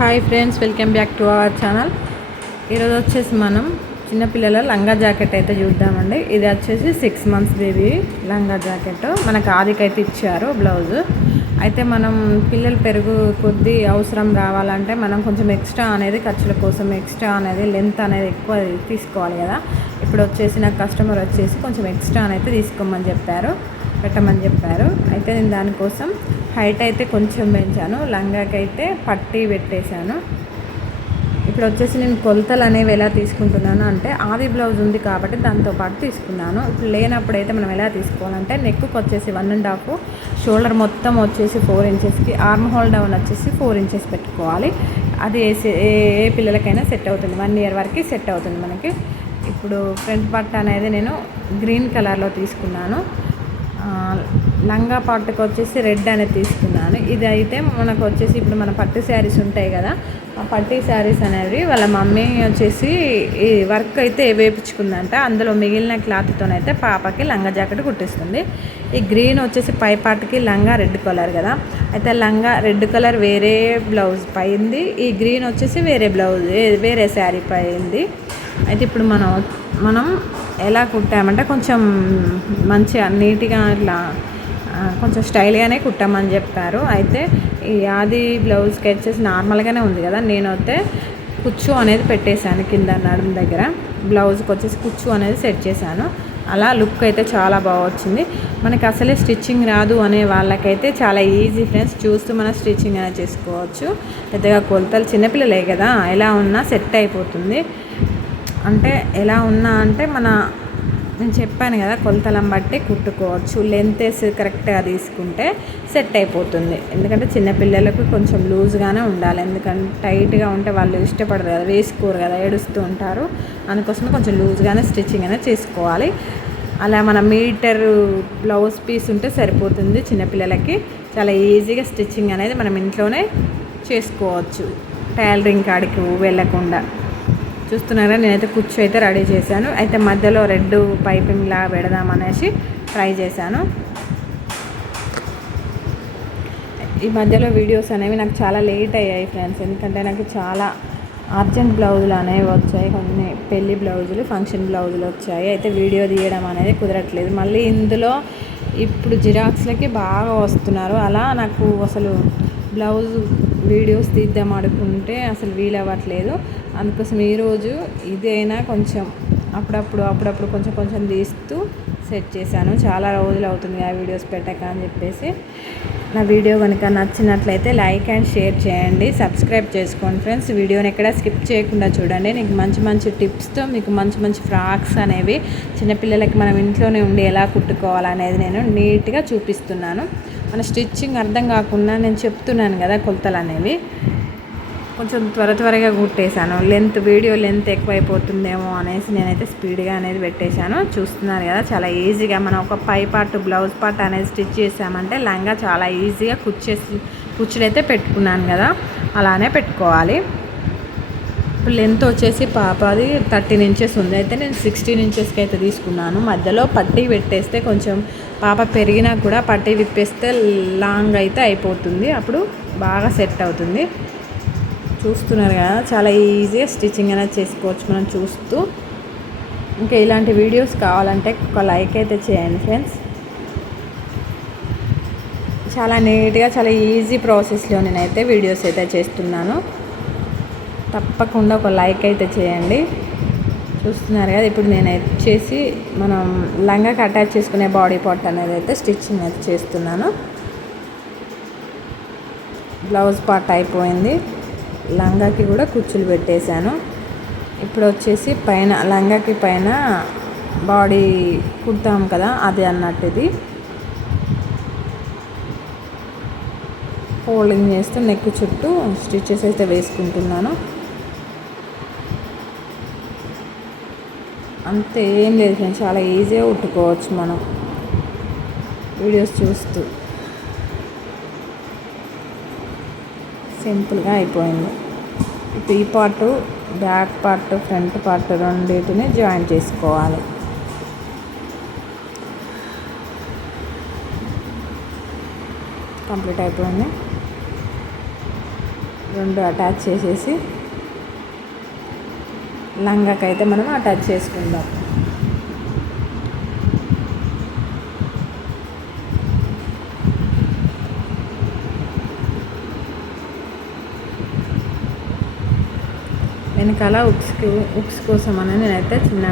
Hi friends, welcome back to our channel. ఈరోజు వచ్చేసి మనం చిన్నపిల్లల లంగా జాకెట్ అయితే చూద్దామండి. ఇది వచ్చేసి 6 months బేబీ లంగా జాకెట్. మనకు ఆదికైతే ఇచ్చారు బ్లౌజ్. అయితే మనం పిల్లలు పెరుగు కొద్దీ అవసరం రావాలంటే మనం కొంచెం ఎక్స్ట్రా అనేది ఖర్చుల కోసం ఎక్స్ట్రా అనేది లెంత్ అనేది ఎక్కువ తీసుకోవాలి కదా. ఇప్పుడు వచ్చేసి నాకు కస్టమర్ వచ్చేసి కొంచెం ఎక్స్ట్రా అనేది తీసుకోమని చెప్పారు, పెట్టమని చెప్పారు. అయితే నేను దానికోసం హైట్ అయితే కొంచెం పెంచాను, లంగాకైతే పట్టీ పెట్టేశాను. ఇప్పుడు వచ్చేసి నేను కొలతలు అనేవి ఎలా తీసుకుంటున్నాను అంటే ఆది బ్లౌజ్ ఉంది కాబట్టి దాంతోపాటు తీసుకున్నాను. ఇప్పుడు లేనప్పుడు అయితే మనం ఎలా తీసుకోవాలంటే నెక్కు వచ్చేసి 1.5, షోల్డర్ మొత్తం వచ్చేసి 4 inchesకి, ఆర్మ్ హోల్ డౌన్ వచ్చేసి 4 inches పెట్టుకోవాలి. అది ఏ పిల్లలకైనా సెట్ అవుతుంది, 1 year వరకు సెట్ అవుతుంది మనకి. ఇప్పుడు ఫ్రంట్ పార్ట్ అనేది నేను గ్రీన్ కలర్లో తీసుకున్నాను. లంగా పార్ట్కి వచ్చేసి రెడ్ అనేది తీసుకున్నాను. ఇది అయితే మనకు వచ్చేసి ఇప్పుడు మన పట్టు శారీస్ ఉంటాయి కదా, ఆ పట్టు శారీస్ అనేవి వాళ్ళ మమ్మీ వచ్చేసి ఈ వర్క్ అయితే వేయించుకుందంట. అందులో మిగిలిన క్లాత్తోనైతే పాపకి లంగా జాకెట్ కుట్టిస్తుంది. ఈ గ్రీన్ వచ్చేసి పై పార్ట్కి లంగా రెడ్ కలర్ కదా, అయితే లంగా రెడ్ కలర్ వేరే బ్లౌజ్ పైంది, ఈ గ్రీన్ వచ్చేసి వేరే బ్లౌజ్ వేరే శారీ పైంది. అయితే ఇప్పుడు మనం ఎలా కుట్టామంటే కొంచెం మంచిగా నీట్గా ఇట్లా కొంచెం స్టైల్గానే కుట్టామని చెప్పారు. అయితే ఈ ఆది బ్లౌజ్కి వచ్చేసి నార్మల్గానే ఉంది కదా, నేనైతే కుచ్చు అనేది పెట్టేశాను కింద నడుము దగ్గర. బ్లౌజ్కి వచ్చేసి కుచ్చు అనేది సెట్ చేశాను. అలా లుక్ అయితే చాలా బాగా వచ్చింది. మనకి అసలే స్టిచ్చింగ్ రాదు అనే వాళ్ళకైతే చాలా ఈజీ ఫ్రెండ్స్, చూస్తూ మనం స్టిచ్చింగ్ అనేది చేసుకోవచ్చు. పెద్దగా కొలతలు చిన్నపిల్లలే కదా, ఎలా ఉన్నా సెట్ అయిపోతుంది. అంటే ఎలా ఉన్నా అంటే నేను చెప్పాను కదా, కొలతలను బట్టి కుట్టుకోవచ్చు. లెంత్ కరెక్ట్గా తీసుకుంటే సెట్ అయిపోతుంది. ఎందుకంటే చిన్నపిల్లలకు కొంచెం లూజ్గానే ఉండాలి, ఎందుకంటే టైట్గా ఉంటే వాళ్ళు ఇష్టపడరు కదా, వేసుకోరు కదా, ఏడుస్తూ ఉంటారు. అందుకోసమే కొంచెం లూజ్గానే స్టిచ్చింగ్ అనేది చేసుకోవాలి. అలా మన మీటర్ బ్లౌజ్ పీస్ ఉంటే సరిపోతుంది. చిన్నపిల్లలకి చాలా ఈజీగా స్టిచ్చింగ్ అనేది మనం ఇంట్లోనే చేసుకోవచ్చు, టైలరింగ్ కాడికి వెళ్ళకుండా. చూస్తున్నారా, నేనైతే కుచ్చు అయితే రెడీ చేశాను. అయితే మధ్యలో రెడ్ పైపింగ్లా పెడదామనేసి ట్రై చేశాను. ఈ మధ్యలో వీడియోస్ అనేవి నాకు చాలా లేట్ అయ్యాయి ఫ్రెండ్స్, ఎందుకంటే నాకు చాలా అర్జెంట్ బ్లౌజులు అనేవి వచ్చాయి, కొన్ని పెళ్లి బ్లౌజులు, ఫంక్షన్ బ్లౌజులు వచ్చాయి. అయితే వీడియో తీయడం అనేది కుదరట్లేదు. మళ్ళీ ఇందులో ఇప్పుడు జిరాక్స్లకి బాగా వస్తున్నారు. అలా నాకు అసలు బ్లౌజ్ వీడియోస్ తీద్దాం అనుకుంటే అసలు వీలవ్వట్లేదు. అందుకోసం ఈరోజు ఇదైనా కొంచెం అప్పుడప్పుడు కొంచెం తీస్తూ సెట్ చేశాను. చాలా రోజులు అవుతుంది ఆ వీడియోస్ పెట్టక అని చెప్పేసి. నా వీడియో కనుక నచ్చినట్లయితే లైక్ అండ్ షేర్ చేయండి, సబ్స్క్రైబ్ చేసుకోండి ఫ్రెండ్స్. వీడియోని ఎక్కడ స్కిప్ చేయకుండా చూడండి. నీకు మంచి టిప్స్తో మీకు మంచి ఫ్రాక్స్ అనేవి చిన్నపిల్లలకి మనం ఇంట్లోనే ఉండి ఎలా కుట్టుకోవాలనేది నేను నీట్గా చూపిస్తున్నాను. మన స్టిచ్చింగ్ అర్థం కాకుండా నేను చెప్తున్నాను కదా, కొలతలు అనేవి కొంచెం త్వరగా కుట్టేశాను. వీడియో లెంత్ ఎక్కువైపోతుందేమో అనేసి నేనైతే స్పీడ్గా అనేది పెట్టేశాను. చూస్తున్నారు కదా, చాలా ఈజీగా మనం ఒక పై పార్ట్ బ్లౌజ్ పార్ట్ అనేది స్టిచ్ చేసామంటే లంగా చాలా ఈజీగా కుచ్చులైతే పెట్టుకున్నాను కదా, అలానే పెట్టుకోవాలి. ఇప్పుడు లెంత్ వచ్చేసి పాపది 13 inches ఉంది. అయితే నేను 16 inchesకి అయితే తీసుకున్నాను. మధ్యలో పట్టీ పెట్టేస్తే కొంచెం పాప పెరిగినా కూడా పట్టీ విప్పేస్తే లాంగ్ అయితే అయిపోతుంది, అప్పుడు బాగా సెట్ అవుతుంది. చూస్తున్నారు కదా, చాలా ఈజీగా స్టిచ్చింగ్ అనేది చేసుకోవచ్చు మనం చూస్తూ. ఇంకా ఇలాంటి వీడియోస్ కావాలంటే ఒక లైక్ అయితే చేయండి ఫ్రెండ్స్. చాలా నీట్గా చాలా ఈజీ ప్రాసెస్లో నేనైతే వీడియోస్ అయితే చేస్తున్నాను. తప్పకుండా ఒక లైక్ అయితే చేయండి. చూస్తున్నారు కదా, ఇప్పుడు నేను వచ్చేసి మనం లంగాకి అటాచ్ చేసుకునే బాడీ పార్ట్ అనేది అయితే స్టిచ్చింగ్ అయితే చేస్తున్నాను. బ్లౌజ్ పార్ట్ అయిపోయింది, లంగాకి కూడా కుచ్చులు పెట్టేశాను. ఇప్పుడు వచ్చేసి పైన లంగాకి పైన బాడీ కుడతాం కదా, అది అన్నట్టు ఇది ఫోల్డింగ్ చేస్తూ నెక్ చుట్టూ స్టిచెస్ అయితే వేసుకుంటున్నాను. అంతే, ఏం లేదు ఫ్రెండ్స్, చాలా ఈజీగా కుట్టుకోవచ్చు మనం వీడియోస్ చూస్తూ. సింపుల్గా అయిపోయింది. ఇప్పుడు ఈ part, back part, front part రెండింటిని జాయిన్ చేసుకోవాలి. కంప్లీట్ అయిపోయింది. రెండు అటాచ్ చేసేసి లంగాకైతే మనం అటాచ్ చేసుకుందాం. వెనకాల ఉక్స్ కోసం అని నేనైతే చిన్న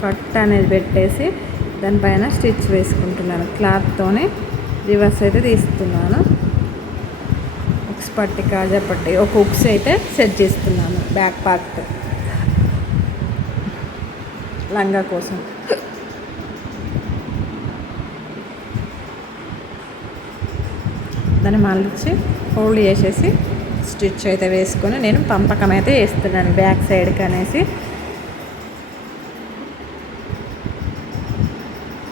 కట్ అనేది పెట్టేసి దానిపైన స్టిచ్ వేసుకుంటున్నాను. క్లాత్తోనే రివర్స్ అయితే తీస్తున్నాను. ఉక్స్ పట్టి కాజా పట్టి ఒక ఉక్స్ అయితే సెట్ చేస్తున్నాను బ్యాక్ పార్ట్ లంగా కోసం. దాన్ని మళ్ళీ ఫోల్డ్ చేసేసి స్టిచ్ అయితే వేసుకొని నేను పంపకం అయితే వేస్తున్నాను బ్యాక్ సైడ్కి అనేసి.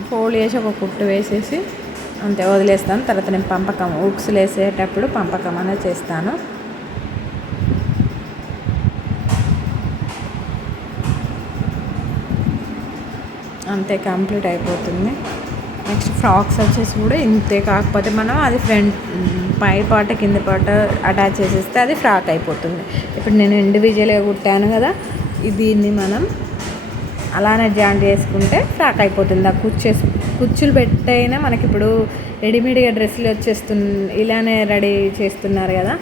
ఫోల్డ్ చేసి ఒక కుట్టు వేసేసి అంతే వదిలేస్తాను. తర్వాత నేను పంపకం ఉక్స్లు వేసేటప్పుడు పంపకం అనేది చేస్తాను. అంతే కంప్లీట్ అయిపోతుంది. నెక్స్ట్ ఫ్రాక్స్ వచ్చేసి కూడా ఇంతే, కాకపోతే మనం అది ఫ్రంట్ పై పాట కింద పాట అటాచ్ చేసేస్తే అది ఫ్రాక్ అయిపోతుంది. ఇప్పుడు నేను ఇండివిజువల్గా కుట్టాను కదా, దీన్ని మనం అలానే జాయింట్ చేసుకుంటే ఫ్రాక్ అయిపోతుంది. ఆ కుచ్చులు పెట్టైనా మనకి ఇప్పుడు రెడీమేడ్గా డ్రెస్సులు ఇలానే రెడీ చేస్తున్నారు కదా,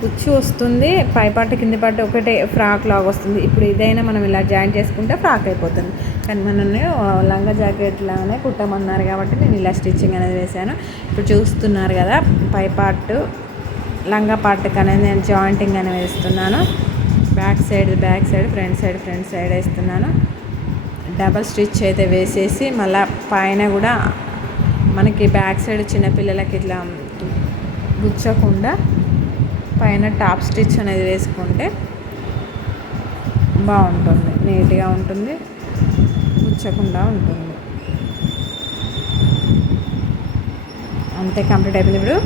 కుచ్చు వస్తుంది, పై పాట కింద పాట ఒకటే ఫ్రాక్ లాగా వస్తుంది. ఇప్పుడు ఇదైనా మనం ఇలా జాయింట్ చేసుకుంటే ఫ్రాక్ అయిపోతుంది. కానీ మనల్ని లంగా జాకెట్ లాగానే కుట్టమన్నారు కాబట్టి నేను ఇలా స్టిచ్చింగ్ అనేది వేసాను. ఇప్పుడు చూస్తున్నారు కదా, పై పార్ట్ లంగా పార్ట్కి అనేది నేను జాయింటింగ్ అనేది వేస్తున్నాను. బ్యాక్ సైడ్ ఫ్రంట్ సైడ్ వేస్తున్నాను. డబల్ స్టిచ్ అయితే వేసేసి మళ్ళీ పైన కూడా మనకి బ్యాక్ సైడ్ చిన్నపిల్లలకి ఇట్లా గుచ్చకుండా పైన టాప్ స్టిచ్ అనేది వేసుకుంటే బాగుంటుంది, నీట్గా ఉంటుంది, గుచ్చకుండా ఉంటుంది. అంతే కంప్లీట్ అయిపోయింది. ఇప్పుడు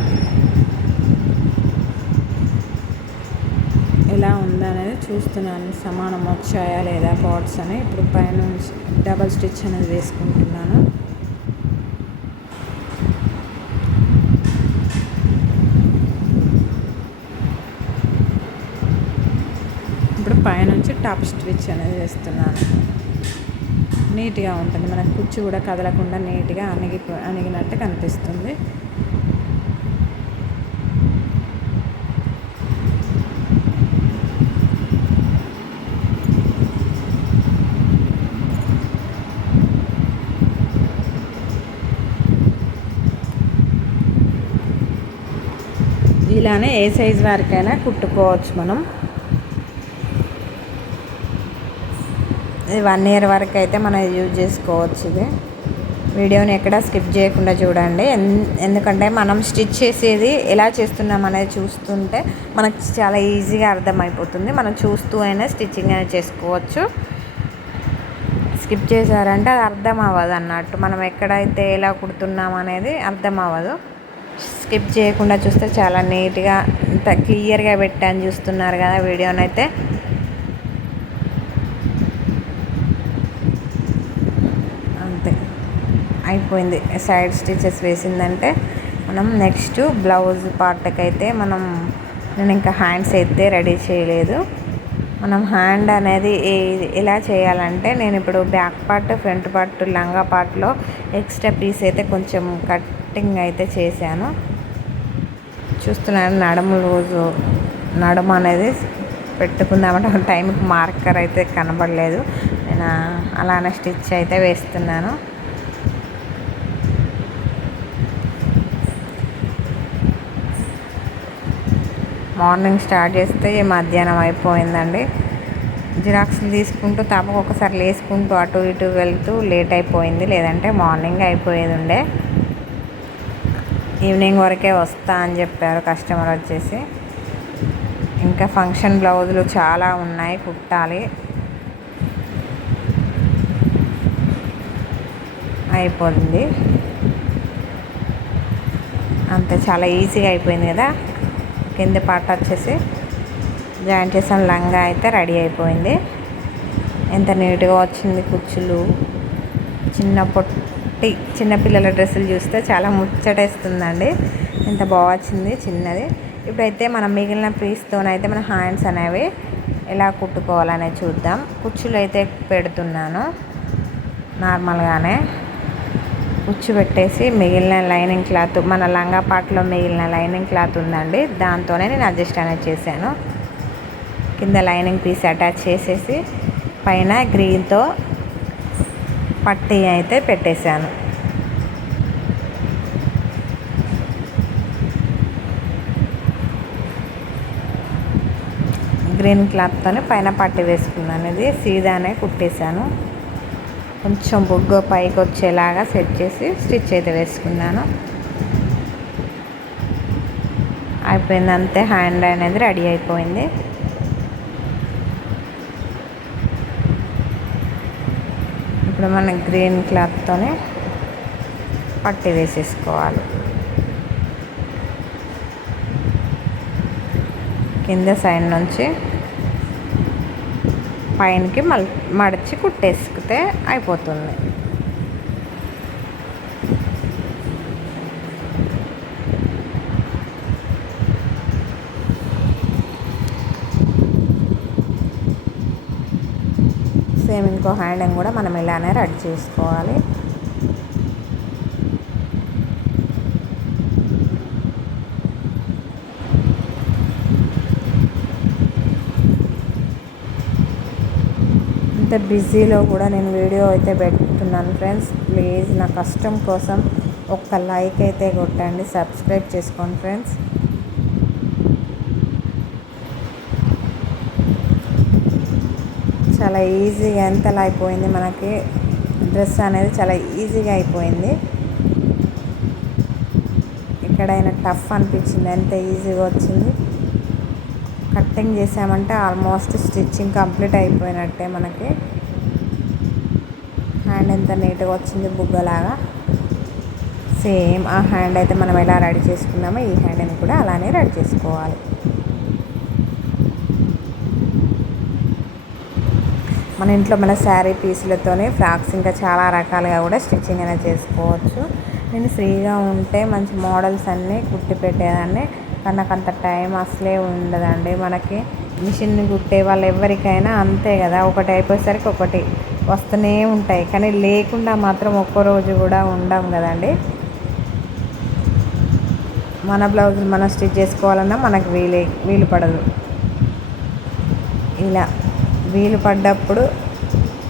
ఎలా ఉందనేది చూస్తున్నాను, సమానం వచ్చాయా లేదా పార్ట్స్ అని. ఇప్పుడు పైన డబల్ స్టిచ్ అనేది వేసుకుంటున్నాను. ఇప్పుడు పైనుంచి టాప్ స్టిచ్ అనేది వేస్తున్నాను. నీట్గా ఉంటుంది, మనకు కుచ్చు కూడా కదలకుండా నీట్గా అణిగినట్టు కనిపిస్తుంది. ఇలానే ఏ సైజ్ వరకైనా కుట్టుకోవచ్చు మనం. ఇది 1 year వరకు అయితే మనం యూజ్ చేసుకోవచ్చు. ఇది వీడియోని ఎక్కడ స్కిప్ చేయకుండా చూడండి, ఎందుకంటే మనం స్టిచ్ చేసేది ఎలా చేస్తున్నాం అనేది చూస్తుంటే మనకు చాలా ఈజీగా అర్థమైపోతుంది. మనం చూస్తూ అయినా స్టిచ్చింగ్ అనేది చేసుకోవచ్చు. స్కిప్ చేశారంటే అది అర్థం అవ్వదు అన్నట్టు, మనం ఎక్కడైతే ఎలా కుడుతున్నాం అనేది అర్థం అవ్వదు. స్కిప్ చేయకుండా చూస్తే చాలా నీట్గా ఇంత క్లియర్గా పెట్టాను, చూస్తున్నారు కదా వీడియోనైతే. అంతే అయిపోయింది. సైడ్ స్టిచెస్ వేసిందంటే మనం నెక్స్ట్ బ్లౌజ్ పార్ట్కి అయితే నేను ఇంకా హ్యాండ్స్ అయితే రెడీ చేయలేదు. మనం హ్యాండ్ అనేది ఎలా చేయాలంటే, నేను ఇప్పుడు బ్యాక్ పార్ట్ ఫ్రంట్ పార్ట్ లంగా పార్ట్లో ఎక్స్ట్రా పీస్ అయితే కొంచెం కటింగ్ అయితే చేశాను. చూస్తున్నాను నడుము అనేది పెట్టుకుందామంటే టైంకి మార్కర్ అయితే కనబడలేదు. నేను అలానే స్టిచ్ అయితే వేస్తున్నాను. మార్నింగ్ స్టార్ట్ చేస్తే మధ్యాహ్నం అయిపోయిందండి. జిరాక్స్లు తీసుకుంటూ ఒకసారి లేసుకుంటూ అటు ఇటు వెళ్తూ లేట్ అయిపోయింది, లేదంటే మార్నింగ్ అయిపోయేది ఉండే. ఈవినింగ్ వరకే వస్తా అని చెప్పారు కస్టమర్ వచ్చేసి. ఇంకా ఫంక్షన్ బ్లౌజులు చాలా ఉన్నాయి కుట్టాలి. అయిపోయింది అంతే, చాలా ఈజీగా అయిపోయింది కదా. కింద పార్ట్ వచ్చేసి జాయింట్ చేసిన లంగా అయితే రెడీ అయిపోయింది. ఎంత నీట్గా వచ్చింది కుచ్చులు. చిన్నపిల్లల డ్రెస్సులు చూస్తే చాలా ముచ్చటేస్తుందండి. ఎంత బాగా వచ్చింది చిన్నది. ఇప్పుడైతే మనం మిగిలిన పీస్తోనైతే మన హ్యాండ్స్ అనేవి ఎలా కుట్టుకోవాలనేది చూద్దాం. కుచ్చులు అయితే పెడుతున్నాను నార్మల్గానే. కుచ్చు పెట్టేసి మిగిలిన లైనింగ్ క్లాత్, మన లంగా పాటలో మిగిలిన లైనింగ్ క్లాత్ ఉందండి, దాంతోనే నేను అడ్జస్ట్ అనేది చేశాను. కింద లైనింగ్ పీస్ అటాచ్ చేసేసి పైన గ్రీన్తో పట్టీ అయితే పెట్టేశాను. గ్రీన్ క్లాత్తోనే పైన పట్టీ వేసుకున్నాను. ఇది సీదానే కుట్టేశాను. కొంచెం బొగ్గ పైకి వచ్చేలాగా సెట్ చేసి స్టిచ్ అయితే వేసుకున్నాను. అయిపోయింది, అంతే. హ్యాండ్ అనేది రెడీ అయిపోయింది. ఇప్పుడు మనం గ్రీన్ క్లాత్తోనే పట్టీ వేసేసుకోవాలి. కింద సైడ్ నుంచి పైనకి మడిచి కుట్టేసుకుంటే అయిపోతుంది. సేమ్ ఇంకో హ్యాండ్ కూడా మనం ఇలానే రెడీ చేసుకోవాలి. ఇంత బిజీలో కూడా నేను వీడియో అయితే పెడుతున్నాను ఫ్రెండ్స్. ప్లీజ్ నా కష్టం కోసం ఒక్క లైక్ అయితే కొట్టండి, సబ్స్క్రైబ్ చేసుకోండి ఫ్రెండ్స్. చాలా ఈజీగా ఎంతలా అయిపోయింది మనకి డ్రెస్ అనేది, చాలా ఈజీగా అయిపోయింది. ఎక్కడైనా టఫ్ అనిపించింది, ఎంత ఈజీగా వచ్చింది. కటింగ్ చేసామంటే ఆల్మోస్ట్ స్టిచ్చింగ్ కంప్లీట్ అయిపోయినట్టే. మనకి హ్యాండ్ ఎంత నీట్గా వచ్చింది, బుగ్గలాగా. సేమ్ ఆ హ్యాండ్ అయితే మనం ఎలా రెడీ చేసుకున్నామో ఈ హ్యాండ్ని కూడా అలానే రెడీ చేసుకోవాలి. మన ఇంట్లో మన శారీ పీసులతోనే ఫ్రాక్స్ ఇంకా చాలా రకాలుగా కూడా స్టిచ్చింగ్ అనేది చేసుకోవచ్చు. నేను ఫ్రీగా ఉంటే మంచి మోడల్స్ అన్నీ కుట్టి పెట్టేదాన్ని, కానీ నాకు అంత టైం అసలే ఉండదండి. మనకి మిషన్ కుట్టే వాళ్ళు ఎవరికైనా అంతే కదా, ఒకటి అయిపోయేసరికి ఒకటి వస్తూనే ఉంటాయి, కానీ లేకుండా మాత్రం ఒక్కరోజు కూడా ఉండం కదండి. మన బ్లౌజ్ మనం స్టిచ్ చేసుకోవాలన్నా మనకు వీలు పడదు. ఇలా వీలు పడ్డప్పుడు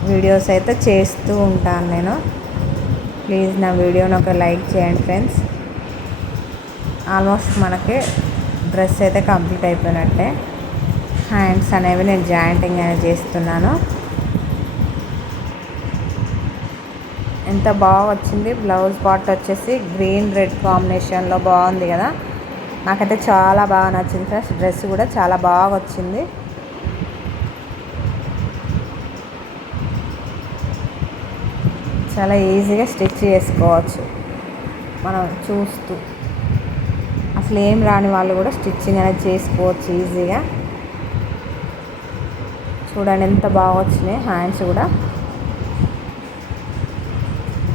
వీడియోస్ అయితే చేస్తూ ఉంటాను నేను. ప్లీజ్ నా వీడియోని ఒక లైక్ చేయండి ఫ్రెండ్స్. ఆల్మోస్ట్ మనకి డ్రెస్ అయితే కంప్లీట్ అయిపోయినట్టే. హ్యాండ్స్ అనేవి నేను జాయింటింగ్ అనేది చేస్తున్నాను. ఎంత బాగా వచ్చింది. బ్లౌజ్ పార్ట్ వచ్చేసి గ్రీన్ రెడ్ కాంబినేషన్లో బాగుంది కదా, నాకైతే చాలా బాగా నచ్చింది ఫ్రెండ్స్. డ్రెస్ కూడా చాలా బాగా వచ్చింది. చాలా ఈజీగా స్టిచ్ చేసుకోవచ్చు మనం చూస్తూ. అసలు ఏం రాని వాళ్ళు కూడా స్టిచ్చింగ్ అనేది చేసుకోవచ్చు ఈజీగా. చూడండి ఎంత బాగా వచ్చినాయి హ్యాండ్స్ కూడా.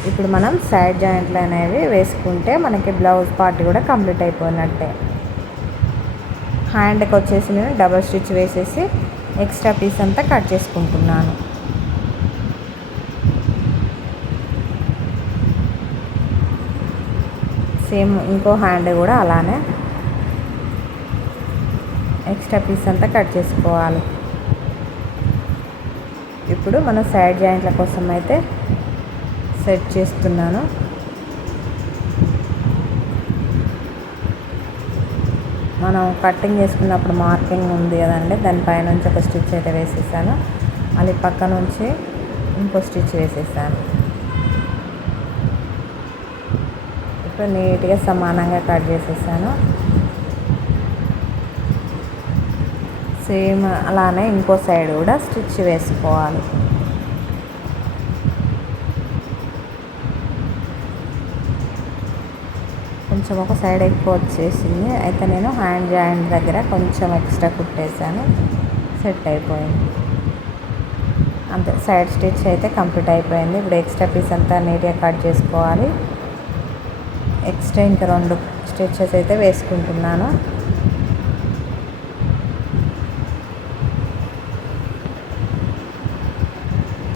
ఇప్పుడు మనం సైడ్ జాయింట్లు అనేవి వేసుకుంటే మనకి బ్లౌజ్ పార్ట్ కూడా కంప్లీట్ అయిపోయినట్టే. హ్యాండ్కి వచ్చేసి నేను డబల్ స్టిచ్ వేసేసి ఎక్స్ట్రా పీస్ అంతా కట్ చేసుకుంటున్నాను. సేమ్ ఇంకో హ్యాండ్ కూడా అలానే ఎక్స్ట్రా పీస్ అంతా కట్ చేసుకోవాలి. ఇప్పుడు మన సైడ్ జాయింట్ల కోసం అయితే సెట్ చేస్తున్నాను. మనం కటింగ్ చేసుకున్నప్పుడు మార్కింగ్ ఉంది కదండి, దానిపైనుంచి ఒక స్టిచ్ అయితే వేసేసాను. అది పక్క నుంచి ఇంకో స్టిచ్ వేసేసాను. ఇప్పుడు నీట్గా సమానంగా కట్ చేసేసాను. సేమ్ అలానే ఇంకో సైడ్ కూడా స్టిచ్ వేసుకోవాలి. కొంచెం ఒక సైడ్ ఎక్కువ వచ్చేసింది, అయితే నేను హ్యాండ్ జాయింట్ దగ్గర కొంచెం ఎక్స్ట్రా కుట్టేసాను. సెట్ అయిపోయింది అంతే. సైడ్ స్టిచ్ అయితే కంప్లీట్ అయిపోయింది. ఇప్పుడు ఎక్స్ట్రా పీస్ అంతా నీట్గా కట్ చేసుకోవాలి. ఎక్స్ట్రా ఇంకా 2 స్టిచెస్ అయితే వేసుకుంటున్నాను.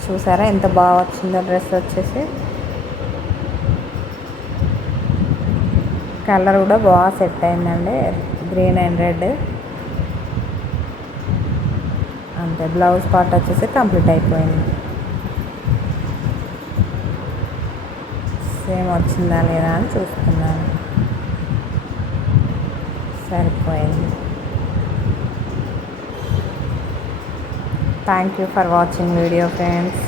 చూసారా ఎంత బాగా వచ్చిందో డ్రెస్ వచ్చేసి. కలర్ కూడా బాగా సెట్ అయిందండి, గ్రీన్ అండ్ రెడ్. అంతే, బ్లౌజ్ పార్ట్ వచ్చేసి కంప్లీట్ అయిపోయింది. సేమ్ వచ్చిందా లేదా అని చూస్తున్నాను. సరిపోయింది. Thank you for watching video friends.